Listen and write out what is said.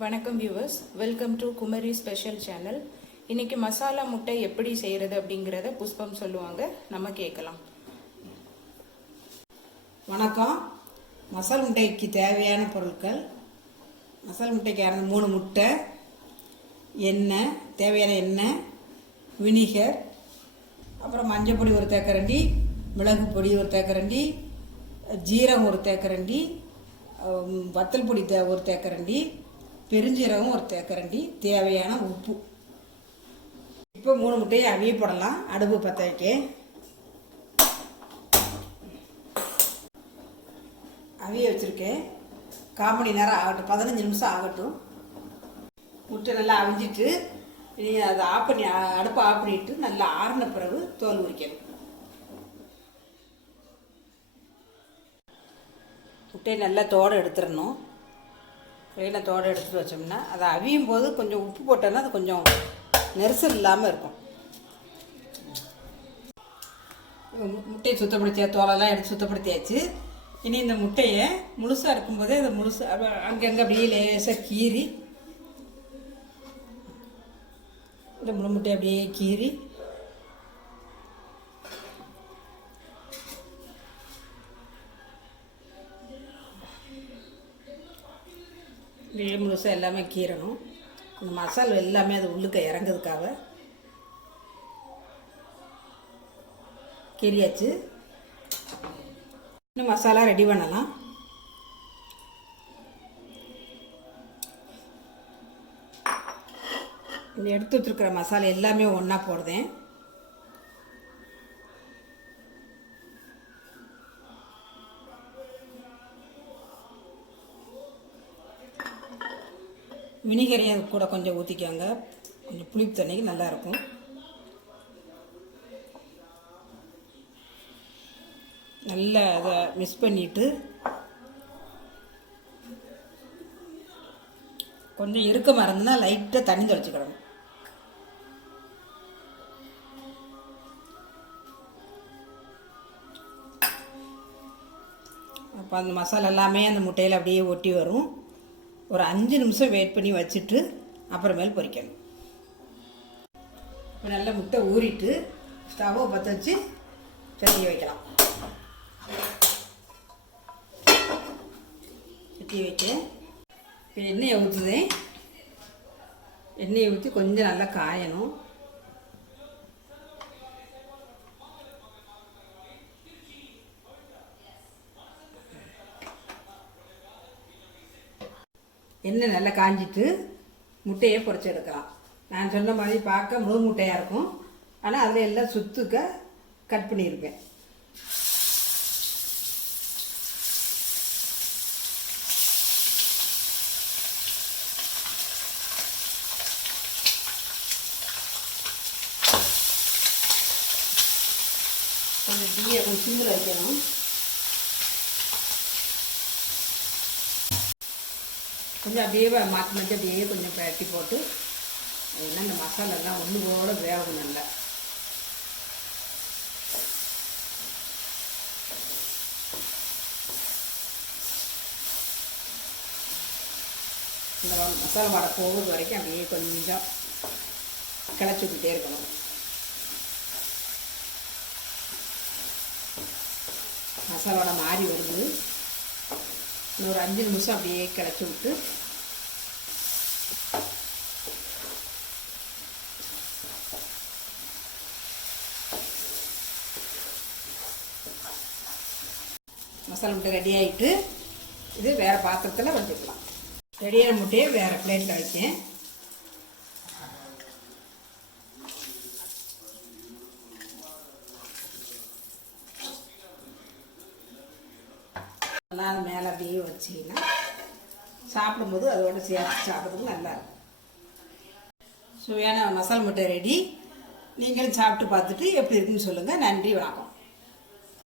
வணக்கம் viewers, welcome to Kumari special channel. இன்னைக்கு மசாலா முட்டை எப்படி செய்யறது அப்படிங்கிறத புஷ்பம் சொல்லுவாங்க, நம்ம கேட்கலாம். வணக்கம். மசால் முட்டைக்கு தேவையான பொருட்கள்: மசால் முட்டைக்கு 3 முட்டை, எண்ணெய், தேவையான எண்ணெய், வினிகர், அப்புறம் மஞ்சள் பொடி 1 தேக்கரண்டி, மிளகு பொடி 1 தேக்கரண்டி, ஜீரகம் 1 தேக்கரண்டி, வத்தல் பொடி 1 தேக்கரண்டி, பெருஞ்சீரகம் 1 தேக்கரண்டி, தேவையான உப்பு. இப்போ 3 முட்டையை அவிய போடலாம். அடுப்பு பற்ற வைக்க அவிய வச்சுருக்கேன். 1/4 மணி நேரம் ஆகட்டும், 15 நிமிஷம் ஆகட்டும். முட்டை நல்லா அவிஞ்சிட்டு நீ அதை அடுப்பை ஆஃப் பண்ணிட்டு நல்லா ஆறின பிறகு தோல் உரிக்கணும். முட்டையை நல்லா தோடை எடுத்துடணும். தோடை எடுத்துகிட்டு வச்சோம்னா அதை அவியும் போது கொஞ்சம் உப்பு போட்டோன்னா அது கொஞ்சம் நெரிசல் இல்லாமல் இருக்கும். முட்டையை சுத்தப்படுத்தியா, தோலெல்லாம் எடுத்து சுத்தப்படுத்தியாச்சு. இனி இந்த முட்டையை முழுசாக இருக்கும்போதே அதை முழுசாக அங்கங்கே அப்படியே லேசாக கீறி, இந்த முட்டையை அப்படியே கீறி முழுசாக எல்லாமே கீறணும். அந்த மசாலா எல்லாமே அது உள்ளுக்க இறங்குறதுக்காக கீறியாச்சு. இன்னும் மசாலா ரெடி பண்ணலாம். இந்த எடுத்து வச்சுருக்கிற மசாலா எல்லாமே ஒன்றா போடுறேன். வினிகரையும் கூட கொஞ்சம் ஊற்றிக்கோங்க, கொஞ்சம் புளிப்பு தண்ணிக்கு நல்லாயிருக்கும். நல்லா அதை மிக்ஸ் பண்ணிவிட்டு கொஞ்சம் இறுக்கமாக இருந்ததுன்னா லைட்டாக தண்ணி தெளிச்சுக்கிடணும். அப்போ அந்த மசாலா எல்லாமே அந்த முட்டையில் அப்படியே ஒட்டி வரும். ஒரு 5 நிமிஷம் வெயிட் பண்ணி வச்சுட்டு அப்புறமேல் பொரிக்கணும். இப்போ நல்லா முட்டை ஊறிட்டு ஸ்டவ்வை பற்ற வச்சு சட்டியை வைக்கலாம். சட்டியை வைக்க இப்போ எண்ணெயை ஊற்றுதேன். எண்ணெயை ஊற்றி கொஞ்சம் நல்லா காயணும். எண்ணெய் நல்லா காஞ்சிட்டு முட்டையை பொரிச்சு எடுக்கலாம். நான் சொன்ன மாதிரி பார்க்க முழு முட்டையாக இருக்கும், ஆனால் அதில் எல்லாம் சுத்துக்க கட் பண்ணியிருப்பேன். கொஞ்சம் டீயை கொஞ்சம் சிம்மில் வைக்கணும். கொஞ்சம் அப்படியே மாற்றி அப்படியே கொஞ்சம் பரட்டி போட்டு அதெல்லாம் இந்த மசாலெல்லாம் ஒன்று கூட வேகும் நல்லா. இந்த மசாலா வாடை போகிறது வரைக்கும் அப்படியே கொஞ்சம் கிளச்சி விட்டுட்டே இருக்கணும். மசாலோட மாறி வருது. இன்னொரு 5 நிமிஷம் அப்படியே கிளச்சி விட்டு மசாலா முட்டை ரெடி ஆகிட்டு இது வேறு பாத்திரத்தில் வச்சுக்கலாம். ரெடியான முட்டையை வேறு பிளேட்டில் வைக்கேன். நல்லா அது மேலே அப்படியே வச்சிங்கன்னா சாப்பிடும்போது அதோட சேர்த்து சாப்பிட்றதுக்கு நல்லாயிருக்கும். சுவையான மசாலா முட்டை ரெடி. நீங்களும் சாப்பிட்டு பார்த்துட்டு எப்படி இருக்குன்னு சொல்லுங்கள். நன்றி, வணக்கம்.